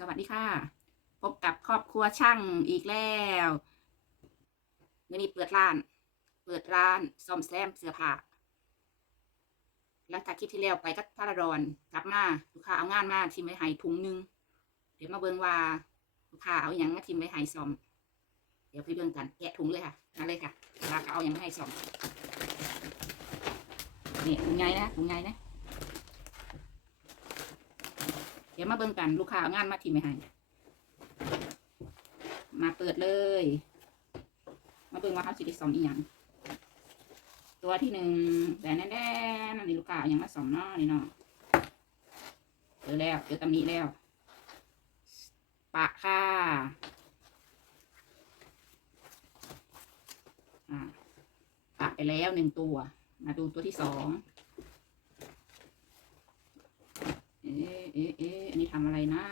สวัสดีค่ะ พบกับครอบครัวช่างอีกแล้วมื่อนี้เปิดร้าน เปิดร้านซ่อมแซมเสื้อผ้าหลังจากคลิปที่แล้วไปกับพาราดอนกลับมาลูกค้าเอางานมาทิมไว้ให้ถุงนึง เดี๋ยวมาเบิ่งว่าลูกค้าเอาอย่างมาทิมไว้ให้ซ่อม เดี๋ยวไปเบิ่งกันแกะถุงเลยค่ะมาเลยค่ะลาเขาเอาอย่างมาให้ซ่อมนี่ถุงใหญ่นะถุงใหญ่นะ เดี๋ยวมาเบิ่งกันลูกค้างานมาทิมไว้ให้มาเปิดเลย มาเบิ่งว่าเขาสิได้ซ่อมอีหยังตัวที่หนึ่งแดนแนอันนี้ลูกค้ายังมาซ่อมเนาะนี่เนาะเจอแล้วเจอตำหนิแล้ว ปะค่ะอ่าปะไปแล้วหนึ่งตัว มาดูตัวที่สอง เอ๊ะเอ๊ะเอ๊ะอันนี้ทำอะไรนะ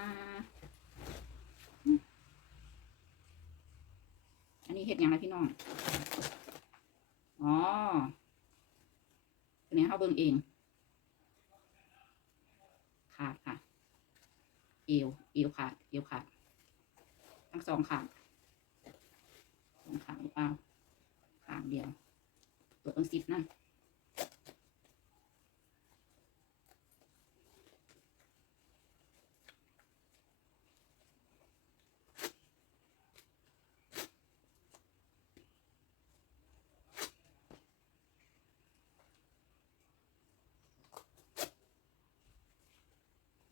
อันนี้เห็ดยังนะพี่น้อง อ๋อตัวนี้เขาเบิ่งเอง ขาดค่ะ เอว เอวขาด เอวขาด ทั้งสองขาดสองขาดหรือเปล่าขางเดียว ตัวต้องสิบนะ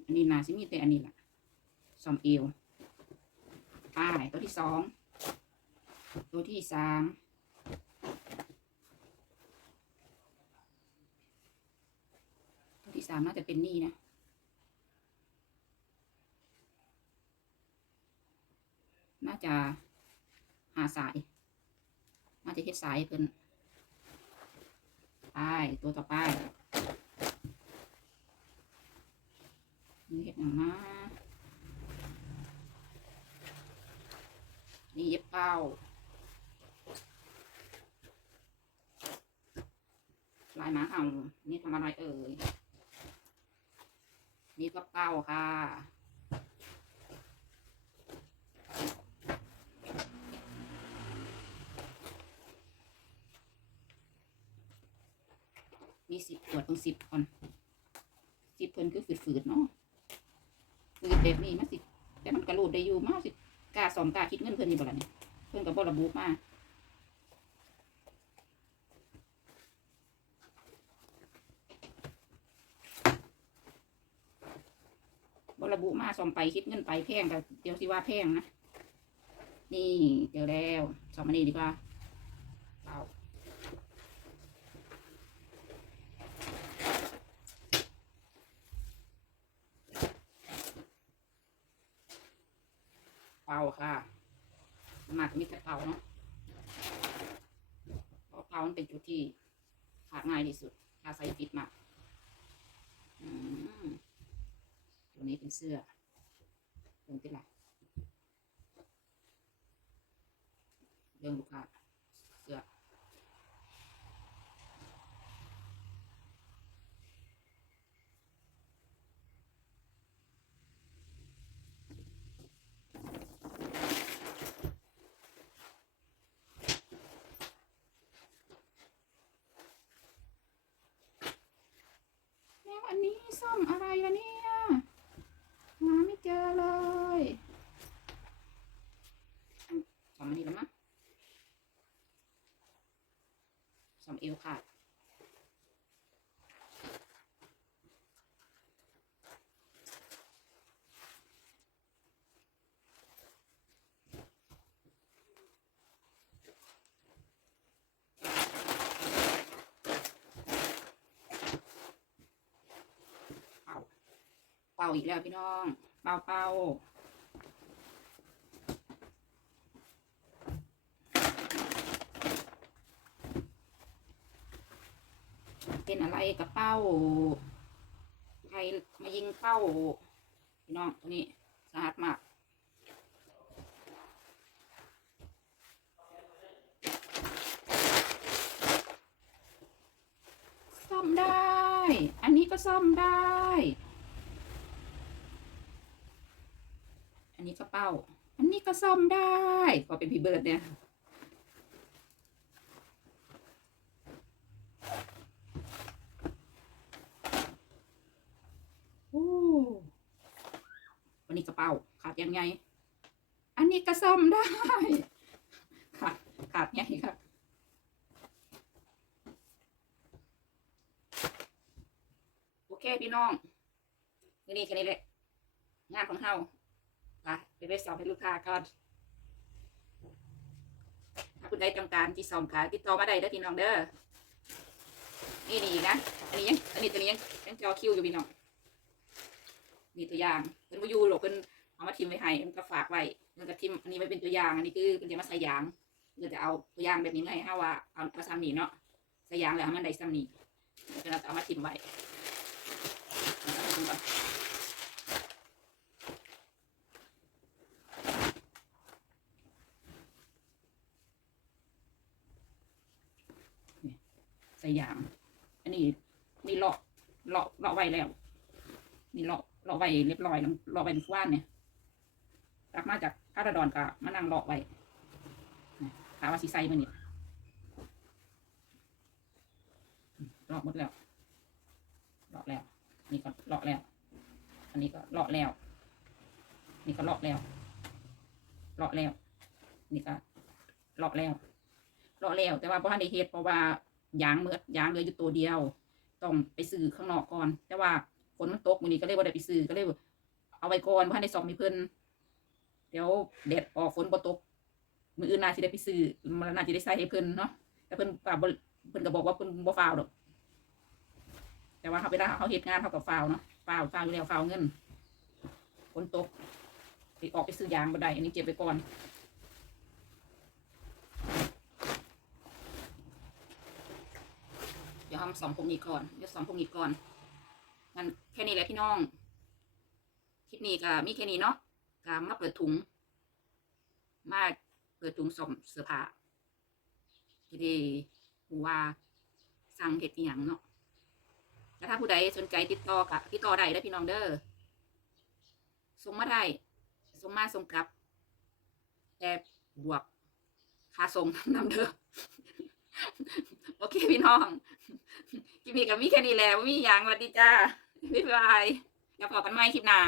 อันนี้นาซิมีแต่อันนี้แหละซอมเอวป้ายตัวที่สองตัวที่สามตัวที่สามน่าจะเป็นนี่นะน่าจะหาสาย น่าจะเฮ็ดสายเพิ่นไปตัวต่อไป เห็ดหนังนะนี่เย็บเป้าลายหมาเห่านี่ทำอะไรเอ่ย นี่ก็เป้าค่ะมีสิบขวดต้องสิบก่อนสิบเพิ่นคือฝืดๆเนาะ คือแบบนี้มาสิ แต่มันกระโดดได้อยู่มาสิกล้าสอมกล้าคิดเงินเพิ่นนี่บ่ล่ะเนี่ยเพิ่นก็บ่ระบุมาบ่ระบุมาสอมไปคิดเงินไปแพงก็เดี๋ยวสิว่าแพงนะ นี่เจอแล้วสอมอันนี้ดีกว่าาค่ะ หมักมีแต่เปาเนาะเพราะเปามันเป็นจุดที่ขาดง่ายที่สุดถ้าใส่ปิดมากอืมตัวนี้เป็นเสื้อเรื่องเป็นไรเรื่องลูกค้าเสื้อ แล้วอันนี้ ซ่อมอะไรล่ะเนี่ยหาไม่เจอเลยซ่อมอันนี้แล้วมั้งซ่อมเอวขาดเป่าเป่าอีกแล้วพี่น้อง เป่าเป่าเป็นอะไรกับเป้าใครมายิงเป้าพี่น้องตัวนี้สาหัสมากซ่อมได้ อันนี้ก็ซ่อมได้ นนี้กระเป๋าอันนี้ก็ซ่อมได้พอเป็นพี่เบิร์ดเนี่ยโอ้วันนี้กระเป๋าขาดยังไง อันนี้ก็ซ่อมได้ ขาดขาดไงครับโอเคพี่น้องนี่นี่แค่นี้แหละงานของเฮา ไปไปไปสอบให้ลูกค้าก่อนถ้าคุณใดต้องการที่ซ่อมขายติดต่อมาได้เด้อพี่น้องเด้อนี่นี่อีกนะอันนี้ยังอันนี้ตัวนี้ยังยังจอคิวอยู่พี่น้องนี่ตัวอย่างเพิ่นบ่อยู่หรอกเพิ่นเอามาทิมไว้ให้มันก็ฝากไว้แล้วก็ทิมอันนี้ไว้เป็นตัวอย่าง อันนี้คือเพิ่นจะมาใส่ยางเพิ่นจะเอาตัวอย่างแบบนี้มาให้เฮาว่าเอาเอาซ้ำนี่เนาะใส่ยางแล้วมันได้ซ้ำนี่เพิ่นเอาเอามาทิมไว้เอาทิมก่อนนี่ใส่ยางอันนี้นี่เลาะเลาะเลาะไว้แล้วนี่เลาะเลาะไว้เรียบร้อยแล้วเลาะไว้ในฟ้านเนี่ยกลับมาจากพระราดอนก็มานั่งเลาะไว้ถามว่าสีใสมันนี่เลาะหมดแล้วเลาะแล้ว นี่ก็เลาะแล้ว อันนี้ก็เลาะแล้ว นี่ก็เลาะแล้วเลาะแล้ว นี่ก็เลาะแล้วเลาะแล้ว แต่ว่าพ่ทันได้เฮ็ดเพราะว่า ยางเมือดยางเหลืออยู่ตัวเดียว ต้องไปซื้อข้างนอกก่อน แต่ว่าฝนมันตกมื้อนี้ก็เลยบ่ได้ไปซื้อก็เลยเอาไว้ก่อนบ่ทันได้ซ่อมให้เพิ่นเดี๋ยวแดดออกฝนบ่ตกมื้ออื่นน่าสิได้ไปซื้อมันน่าสิได้ใส่ให้เพิ่นเนาะแต่เพิ่นก็บ่เพิ่นก็บอกว่าเพิ่นบ่ฟาวดอก แต่ว่าเขาเวลาเขาเฮ็ดงานเขาก็ฟาวเนาะฟาวฟาวอยู่แล้วฟาวเงินฝนตกไปออกไปซื้อยางบ่ได้อันนี้เก็บไว้ก่อน เดี๋ยวทำ สองพวกนี้ก่อนเดี๋ยวสองพวกนี้ก่อนงั้นแค่นี้แหละพี่น้อง คลิปนี้ก็มีแค่นี้เนาะก็มาเปิดถุง มาเปิดถุงสมเสื้อผ้าจะได้รู้ว่าสั่งเห็ดอหย่างเนาะแล้วถ้าผู้ใดสนใจติดต่อกับติดต่อได้ได้พี่น้องเด้อส่งมาได้ส่งมาส่งกลับแต่บวกค่าส่งนำเด้อ โอเคพี่น้องกิมมี่กับมี่แค่นี้แล้วมี่ยังสวัสดีจ้าบ๊ายบายอย่าพอกันไหม่คลิปหน้า